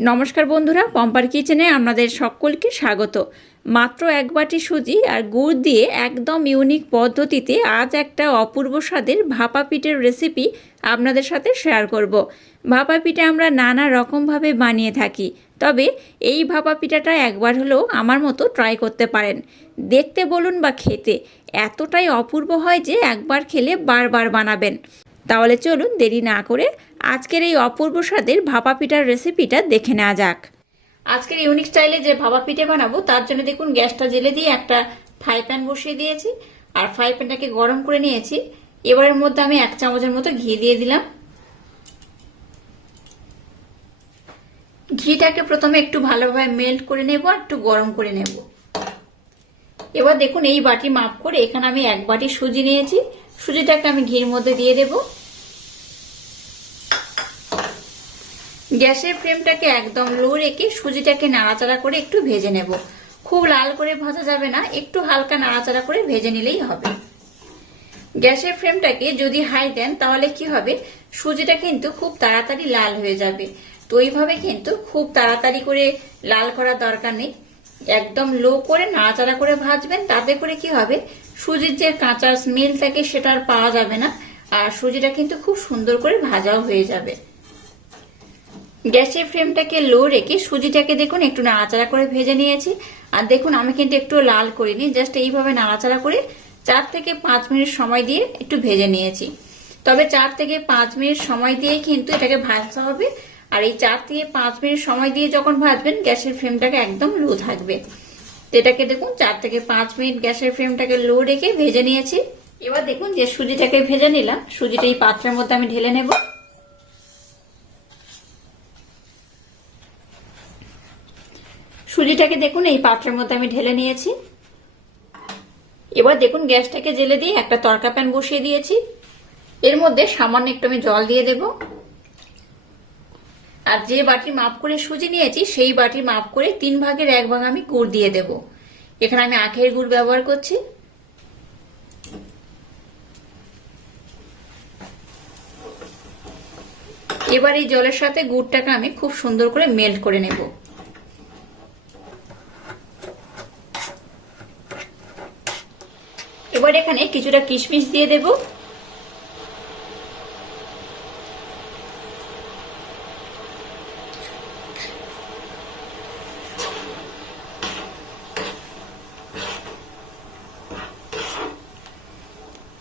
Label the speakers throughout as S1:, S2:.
S1: নমস্কার বন্ধুরা, পম্পার কিচেনে আপনাদের সকলকে স্বাগত। মাত্র এক বাটি সুজি আর গুড় দিয়ে একদম ইউনিক পদ্ধতিতে আজ একটা অপূর্ব স্বাদের ভাপা পিঠের রেসিপি আপনাদের সাথে শেয়ার করব। ভাপা পিঠা আমরা নানা রকমভাবে বানিয়ে থাকি, তবে এই ভাপা পিঠাটা একবার হলেও আমার মতো ট্রাই করতে পারেন। দেখতে বলুন বা খেতে, এতটাই অপূর্ব হয় যে একবার খেলে বারবার বানাবেন। তাহলে চলুন দেরি না করে আজকের এই অপূর্ব স্বাদের ভাপা পিঠার রেসিপিটা দেখে নেওয়া যাক। আজকের ইউনিক স্টাইলে যে ভাপা পিঠে বানাবো, তার জন্য দেখুন গ্যাসটা জেলে দিয়ে একটা ফ্রাই প্যান বসিয়ে দিয়েছি আর ফ্রাই প্যানটাকে গরম করে নিয়েছি। এবারের মধ্যে আমি এক চামচের মতো ঘি দিয়ে দিলাম। ঘিটাকে প্রথমে একটু ভালোভাবে মেল্ট করে নেব আর একটু গরম করে নেব। এবার দেখুন এই বাটি মাপ করে এখানে আমি এক বাটি সুজি নিয়েছি। সুজিটাকে আমি ঘির মধ্যে দিয়ে দেবো। গ্যাসের ফ্লেমটাকে একদম লো রেখে সুজিটাকে নাড়াচাড়া করে একটু ভেজে নেব। খুব লাল করে ভাজা যাবে না, একটু হালকা নাড়াচাড়া করে ভেজে নিলেই হবে। গ্যাসের ফ্লেমটাকে যদি হাই দেন, তাহলে কি হবে? সুজিটা কিন্তু খুব তাড়াতাড়ি লাল হয়ে যাবে। তো এইভাবে কিন্তু খুব তাড়াতাড়ি করে লাল করার দরকার নেই। একদম লো করে নাড়াচাড়া করে ভাজবেন, তাতে করে কি হবে? সুজির যে কাঁচা স্মেল থাকে সেটা আর পাওয়া যাবে না, আর সুজিটা কিন্তু খুব সুন্দর করে ভাজাও হয়ে যাবে। গ্যাসের ফ্লেমটাকে লো রেখে সুজিটাকে দেখুন, একটু নাড়াচাড়া করে ভেজে নিয়েছি। আর দেখুন, আমি কিন্তু একটু লাল করিনি, জাস্ট এইভাবে নাড়াচাড়া করে চার থেকে পাঁচ মিনিট সময় দিয়ে একটু ভেজে নিয়েছি। তবে চার থেকে পাঁচ মিনিট সময় দিয়ে কিন্তু এটাকে ভাজতে হবে। আর এই চার থেকে পাঁচ মিনিট সময় দিয়ে যখন ভাজবেন, গ্যাসের ফ্লেমটাকে একদম লো থাকবে। এটাকে দেখুন, চার থেকে পাঁচ মিনিট গ্যাসের ফ্লেমটাকে লো রেখে ভেজে নিয়েছি। এবার দেখুন যে সুজিটাকে ভেজে নিলাম, সুজিটা এই পাত্রের মধ্যে আমি ঢেলে নেব। সুজিটাকে দেখুন, এই পাত্রের মধ্যে আমি ঢেলে নিয়েছি। এবার দেখুন, গ্যাসটাকে জেলে দিয়ে একটা তরকা প্যান বসিয়ে দিয়েছি। এর মধ্যে সামান্য একটু আমি জল দিয়ে দেব। আর যে বাটির মাপ করে সুজি নিয়েছি, সেই বাটির মাপ করে তিন ভাগের এক ভাগ আমি গুড় দিয়ে দেব। এখানে আমি আখের গুড় ব্যবহার করছি। এবার এই জলের সাথে গুড়টাকে আমি খুব সুন্দর করে মেল্ট করে নেব এবার এখানে কিছুটা কিশমিশ দিয়ে দেব।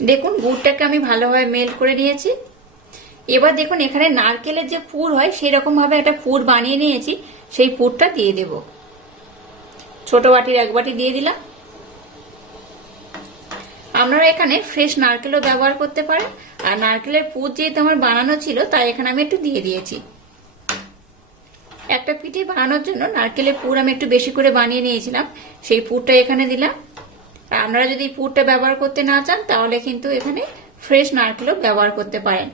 S1: দেখুন, গুড়টাকে আমি ভালোভাবে মেল্ট করে নিয়েছি। এবার দেখুন, এখানে নারকেলের যে পুর হয় সেই রকম ভাবে একটা পুর বানিয়ে নিয়েছি। সেই পুরটা দিয়ে দেব। ছোট বাটির এক বাটি দিয়ে দিলাম। আপনারা এখানে ফ্রেশ নারকেলও ব্যবহার করতে পারেন। আর নারকেলের পুর যেহেতু আমার বানানো ছিল, তাই এখানে আমি একটু দিয়ে দিয়েছি। একটা পিঠে বানানোর জন্য নারকেলের পুর আমি একটু বেশি করে বানিয়ে নিয়েছিলাম। সেই পুরটা এখানে দিলাম। আর আপনারা যদি পুরটা ব্যবহার করতে না চান, তাহলে কিন্তু এখানে ফ্রেশ নারকেলও ব্যবহার করতে পারেন।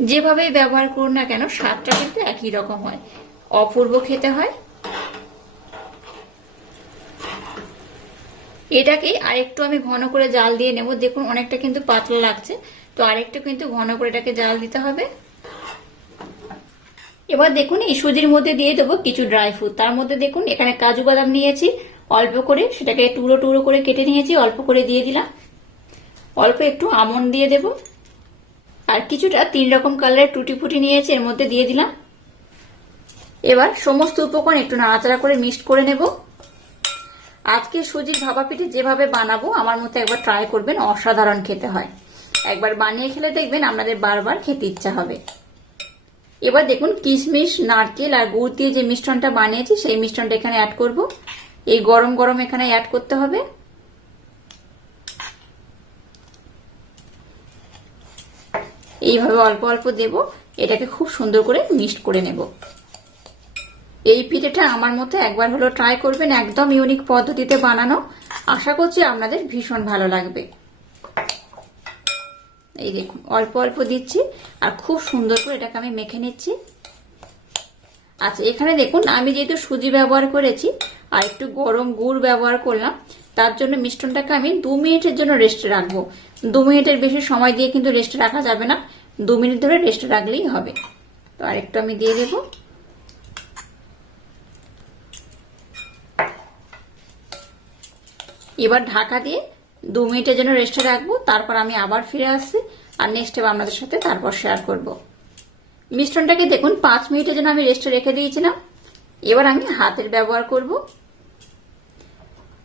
S1: যেভাবেই ব্যবহার করুন না কেন, স্বাদটা কিন্তু একই রকম হয়। অপূর্ব খেতে হয়। এটাকে আরেকটু আমি ঘন করে জাল দিয়ে নেব। দেখুন, অনেকটা কিন্তু পাতলা লাগছে। তো আরেকটু কিন্তু ঘন করে এটাকে জাল দিতে হবে। এবার দেখুন, এই সুজির মধ্যে দিয়ে দেবো কিছু ড্রাই ফ্রুট তার মধ্যে দেখুন, এখানে কাজু বাদাম নিয়েছি, অল্প করে সেটাকে টুকরো টুকরো করে কেটে নিয়েছি, অল্প করে দিয়ে দিলাম। অল্প একটু আমন্ড দিয়ে দেব। আর কিছুটা তিন রকম কালারের টুটি ফুটি নিয়েছি, এর মধ্যে দিয়ে দিলাম। এবার সমস্ত উপকরণ একটু নাড়াচাড়া করে মিক্সড করে নেব। আজকে সুজির ভাপা পিঠে যেভাবে বানাবো, আমার মতো একবার ট্রাই করবেন, অসাধারণ খেতে হয়। একবার বানিয়ে খেলে দেখবেন আপনাদের বারবার খেতে ইচ্ছা হবে। এবার দেখুন, কিশমিশ, নারকেল আর গুড় দিয়ে যে মিশ্রণটা বানিয়েছি, সেই মিশ্রণটা এখানে অ্যাড করব। এই গরম গরম এখানে অ্যাড করতে হবে। এইভাবে অল্প অল্প দেব, এটাকে খুব সুন্দর করে মিক্সড করে নেব। এই পিঠেটা আমার মতো একবার হলো ট্রাই করবেন, একদম ইউনিক পদ্ধতিতে বানানো। আশা করছি আপনাদের ভীষণ ভালো লাগবে। এই দেখুন, অল্প অল্প দিচ্ছি, আর খুব সুন্দর করে এটাকে আমি মেখে নিচ্ছি। আচ্ছা এখানে দেখুন, আমি যেহেতু সুজি ব্যবহার করেছি, আর একটু গরম গুড় ব্যবহার করলাম, তার জন্য মিষ্টনটাকে আমি দু মিনিটের জন্য রেস্টে রাখব। দু মিনিটের বেশি সময় দিয়ে কিন্তু রেস্টে রাখা যাবে না, দু মিনিট ধরে রেস্টে রাখলেই হবে। তো আরেকটু আমি দিয়ে দেবো। এবার ঢাকা দিয়ে দু মিনিটের জন্য রেস্টে রাখব, তারপর আমি আবার ফিরে আসছি আর নেক্সট টাইম আপনাদের সাথে তারপর শেয়ার করব। মিশ্রণটাকে দেখুন, পাঁচ মিনিটের জন্য আমি রেস্টে রেখে দিয়েছিলাম। এবার আমি হাতের ব্যবহার করব।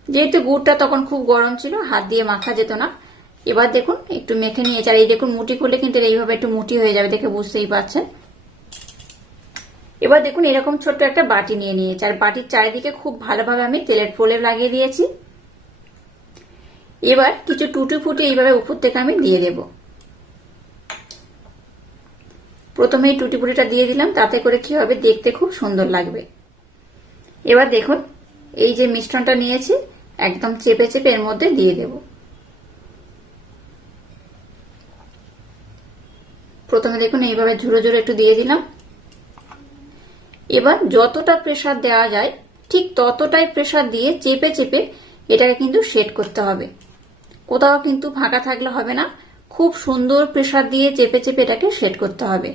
S1: যেহেতু গুড়টা তখন খুব গরম ছিল, হাত দিয়ে মাখা যেত না। এবার দেখুন, একটু মেখে নিয়েছে। আর এই দেখুন, মুটি করলে কিন্তু এইভাবে একটু মুটি হয়ে যাবে দেখে বুঝতেই পারছেন। এবার দেখুন, এরকম ছোট্ট একটা বাটি নিয়ে নিয়েছি। আর বাটির চারিদিকে খুব ভালোভাবে আমি তেলের প্রলেপ লাগিয়ে দিয়েছি। এবার কিছু টুটি ফুটি এইভাবে উপর থেকে আমি দিয়ে দেব। প্রথমে এই টুটি ফুটিটা দিয়ে দিলাম, তাতে করে কি হবে? দেখতে খুব সুন্দর লাগবে। এবার দেখুন, এই যে মিশ্রণটা নিয়েছি, একদম চেপে চেপে এর মধ্যে দিয়ে দেব। প্রথমে দেখুন, এইভাবে ঝুড়ো ঝুড়ো একটু দিয়ে দিলাম। এবার যতটা প্রেসার দেওয়া যায়, ঠিক ততটাই প্রেসার দিয়ে চেপে চেপে এটাকে কিন্তু সেট করতে হবে। কোথাও কিন্তু ফাঁকা থাকলে হবে না। খুব সুন্দর প্রেশার দিয়ে চেপে চেপে এটাকে সেট করতে হবে।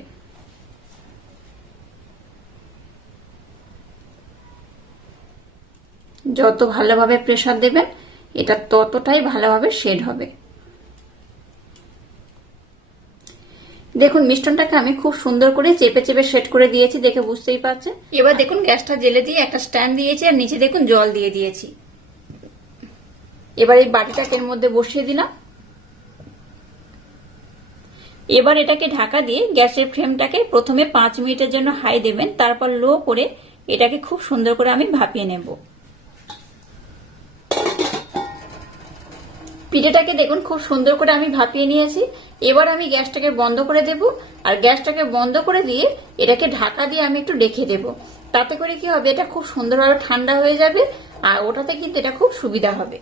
S1: যত ভালোভাবে প্রেশার দেবেন, এটা ততটাই ভালোভাবে শেড হবে। দেখুন মিষ্টনটাকে আমি খুব সুন্দর করে চেপে চেপে সেট করে দিয়েছি দেখে বুঝতেই পারছেন। এবার দেখুন গ্যাসটা জেলে দিয়ে একটা স্ট্যান্ড দিয়েছি আর নিচে দেখুন জল দিয়ে দিয়েছি। এবার এই বাটিটাকে এর মধ্যে বসিয়ে দিলাম। এবার এটাকে ঢাকা দিয়ে গ্যাসের ফ্লেমটাকে প্রথমে পাঁচ মিনিটের জন্য হাই দেবেন, তারপর লো করে এটাকে খুব সুন্দর করে আমি ভাপিয়ে নেব। পিঠেটাকে দেখুন, খুব সুন্দর করে আমি ভাপিয়ে নিয়েছি। এবার আমি গ্যাসটাকে বন্ধ করে দেব, আর গ্যাসটাকে বন্ধ করে দিয়ে এটাকে ঢাকা দিয়ে আমি একটু রেখে দেব। তাতে করে কি হবে, এটা খুব সুন্দরভাবে ঠান্ডা হয়ে যাবে, আর ওটাতে কিন্তু এটা খুব সুবিধা হবে।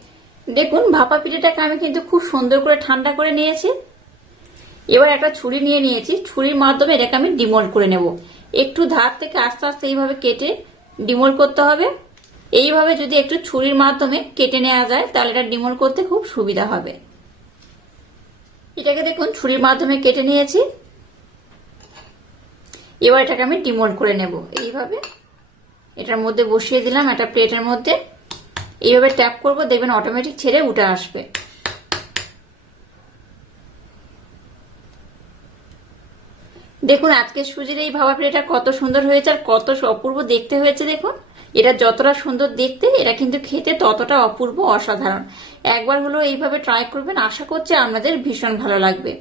S1: দেখুন, ভাপা পিঠেটাকে আমি কিন্তু খুব সুন্দর করে ঠান্ডা করে নিয়েছি। এবার একটা ছুরি নিয়ে নিয়েছি। ছুরির মাধ্যমে এটাকে আমি ডিমোল্ড করে নেব। একটু ধার থেকে আস্তে আস্তে এইভাবে কেটে ডিমোল্ড করতে হবে। এইভাবে যদি একটু ছুরির মাধ্যমে কেটে নেওয়া যায়, তাহলে এটা ডিমোল্ড করতে খুব সুবিধা হবে। এটাকে দেখুন, ছুরির মাধ্যমে কেটে নিয়েছি। এবার এটাকে আমি ডিমোল্ড করে নেব। এইভাবে এটার মধ্যে বসিয়ে দিলাম একটা প্লেটের মধ্যে। এইভাবে ট্যাপ করব, দেখবেন অটোমেটিক ছেড়ে উঠে আসবে। দেখুন, আজকে সুজির এই ভাবা প্লেটটা কত সুন্দর হয়েছে আর কত অপূর্ব দেখতে হয়েছে, দেখুন। এটা যতটা সুন্দর দেখতে, এটা কিন্তু খেতে ততটা অপূর্ব অসাধারণ। একবার হলো এইভাবে ট্রাই করবেন, আশা করছি আপনাদের ভীষণ ভালো লাগবে।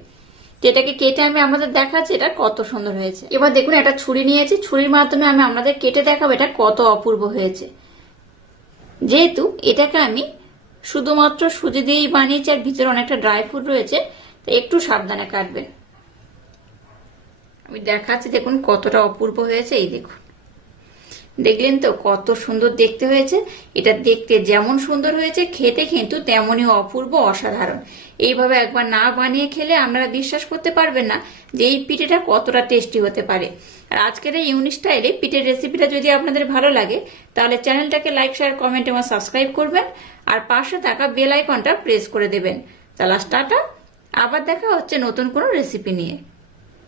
S1: এটাকে কেটে আমি আমাদের দেখাচ্ছি, এটা কত সুন্দর হয়েছে। এবার দেখুন, একটা ছুরি নিয়েছি। ছুরির মাধ্যমে আমি আপনাদের কেটে দেখাবো এটা কত অপূর্ব হয়েছে। যেহেতু এটাকে আমি শুধুমাত্র সুজি দিয়েই বানিয়েছি আর ভিতরে অনেকটা ড্রাই ফ্রুট রয়েছে তো একটু সাবধানে কাটবেন। আমি দেখাচ্ছি দেখুন কতটা অপূর্ব হয়েছে, এই দেখুন। দেখলেন তো কত সুন্দর দেখতে হয়েছে। এটা দেখতে যেমন সুন্দর হয়েছে, খেতে কিন্তু তেমনই অপূর্ব, অসাধারণ। এইভাবে একবার না বানিয়ে খেলে আপনারা বিশ্বাস করতে পারবেন না যে এই পিঠেটা কতটা টেস্টি হতে পারে। আর আজকের এই ইউনিক স্টাইলে পিঠের রেসিপিটা যদি আপনাদের ভালো লাগে, তাহলে চ্যানেলটাকে লাইক শেয়ার কমেন্ট এবং সাবস্ক্রাইব করবেন। আর পাশে থাকা বেল আইকনটা প্রেস করে দেবেন। তাহলে আবার দেখা হচ্ছে নতুন কোনো রেসিপি নিয়ে।